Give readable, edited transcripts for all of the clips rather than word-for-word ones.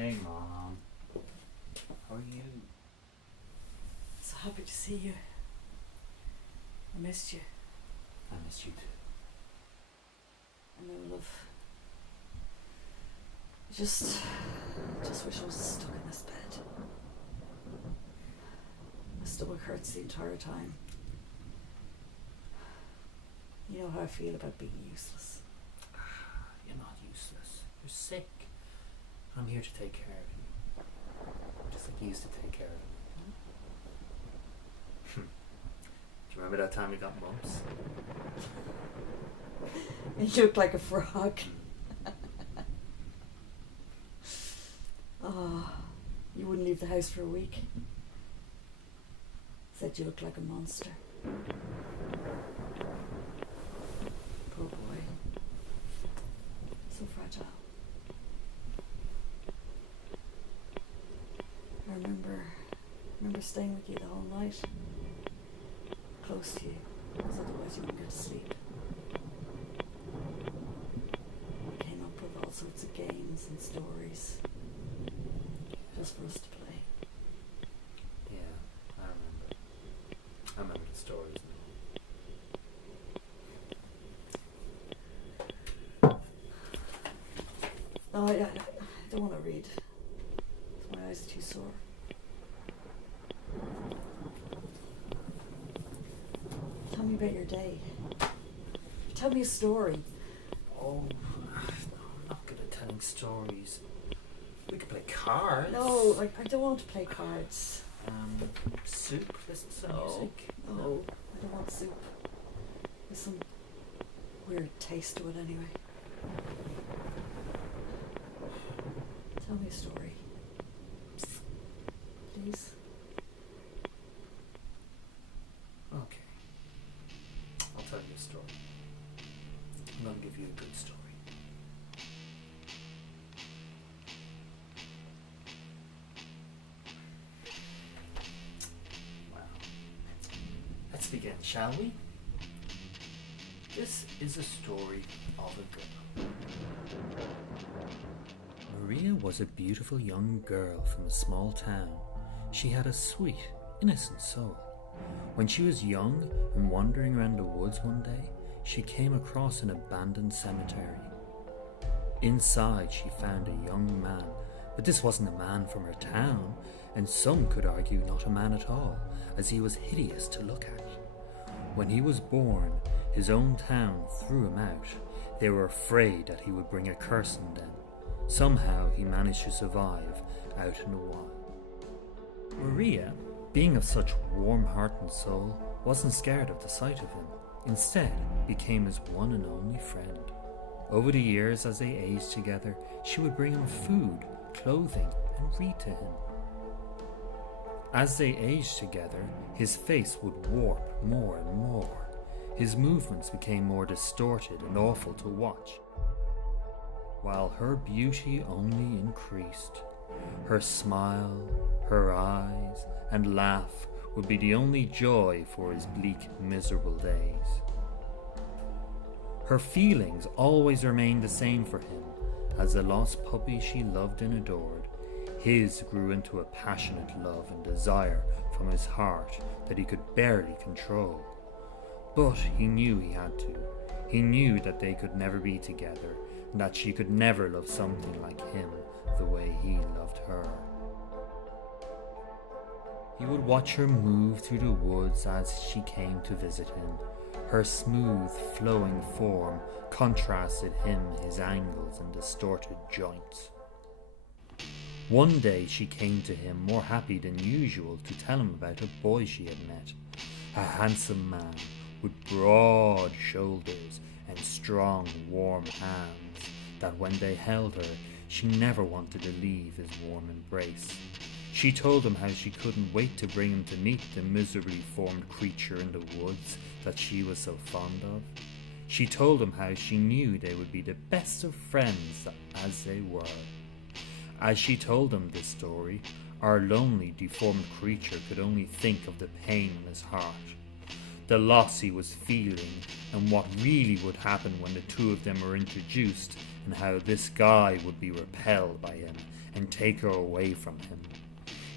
Hey, Mom. How are you? So happy to see you. I missed you. I miss you too. I know, love. I just wish I was stuck in this bed. My stomach hurts the entire time. You know how I feel about being useless. You're not useless. You're sick. I'm here to take care of you. Just like you used to take care of me. Do you remember that time we got mumps? You look like a frog. Oh, you wouldn't leave the house for a week. Said you looked like a monster. Poor boy. So fragile. I remember staying with you the whole night. Close to you, because otherwise you wouldn't get to sleep. We came up with all sorts of games and stories. Just for us to play. Yeah, I remember. I remember the stories now. No, I don't want to read. My eyes are too sore. Tell me about your day. Tell me a story. Oh, no, I'm not good at telling stories. We could play cards. No, I don't want to play cards. Soup, listen to some No, music. no, I don't want soup. There's some weird taste to it anyway. Tell me a story. Please. Okay. I'll tell you a story. I'm going to give you a good story. Well, let's begin, shall we? This is a story of a girl. Maria was a beautiful young girl from a small town. She had a sweet, innocent soul. When she was young and wandering around the woods one day, she came across an abandoned cemetery. Inside, she found a young man, but this wasn't a man from her town, and some could argue not a man at all, as he was hideous to look at. When he was born, his own town threw him out. They were afraid that he would bring a curse on them. Somehow he managed to survive out in the wild. Maria, being of such warm heart and soul, wasn't scared of the sight of him. Instead, became his one and only friend. Over the years, as they aged together, she would bring him food, clothing, and read to him. As they aged together, his face would warp more and more. His movements became more distorted and awful to watch, while her beauty only increased. Her smile, her eyes, and laugh would be the only joy for his bleak, miserable days. Her feelings always remained the same for him. As the lost puppy she loved and adored, his grew into a passionate love and desire from his heart that he could barely control. But he knew he had to. He knew that they could never be together, and that she could never love something like him the way he loved her. He would watch her move through the woods as she came to visit him. Her smooth, flowing form contrasted his angles and distorted joints. One day she came to him more happy than usual to tell him about a boy she had met. A handsome man with broad shoulders and strong, warm hands that when they held her, she never wanted to leave his warm embrace. She told him how she couldn't wait to bring him to meet the miserably formed creature in the woods that she was so fond of. She told him how she knew they would be the best of friends as they were. As she told him this story, our lonely, deformed creature could only think of the pain in his heart, the loss he was feeling, and what really would happen when the two of them were introduced, and how this guy would be repelled by him and take her away from him.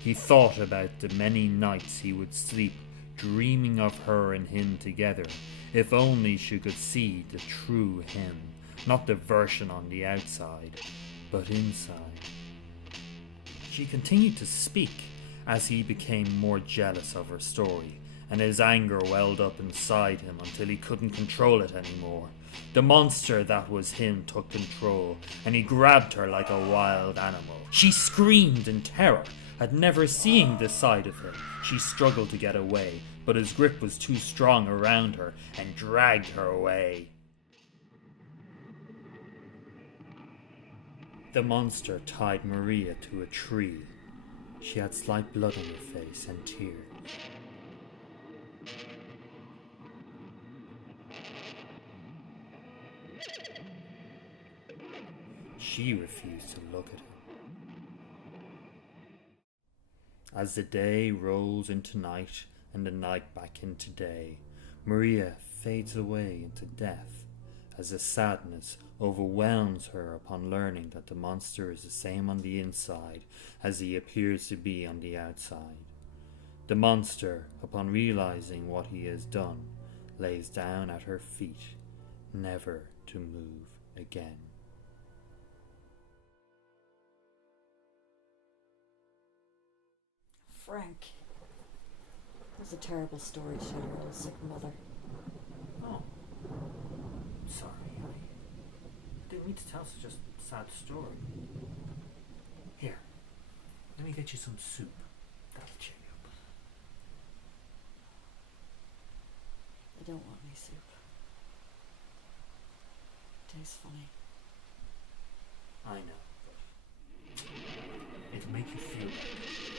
He thought about the many nights he would sleep dreaming of her and him together, if only she could see the true him, not the version on the outside, but inside. She continued to speak as he became more jealous of her story, and his anger welled up inside him until he couldn't control it anymore. The monster that was him took control, and he grabbed her like a wild animal. She screamed in terror at never seeing this side of him. She struggled to get away, but his grip was too strong around her and dragged her away. The monster tied Maria to a tree. She had slight blood on her face and tears. She refused to look at him. As the day rolls into night and the night back into day, Maria fades away into death as the sadness overwhelms her upon learning that the monster is the same on the inside as he appears to be on the outside. The monster, upon realizing what he has done, lays down at her feet, never to move again. Frank. That's a terrible story to tell your old sick mother. Oh, sorry, I didn't mean to tell such a sad story. Here, let me get you some soup. That'll cheer you up. I don't want any soup. It tastes funny. I know, but it'll make you feel better.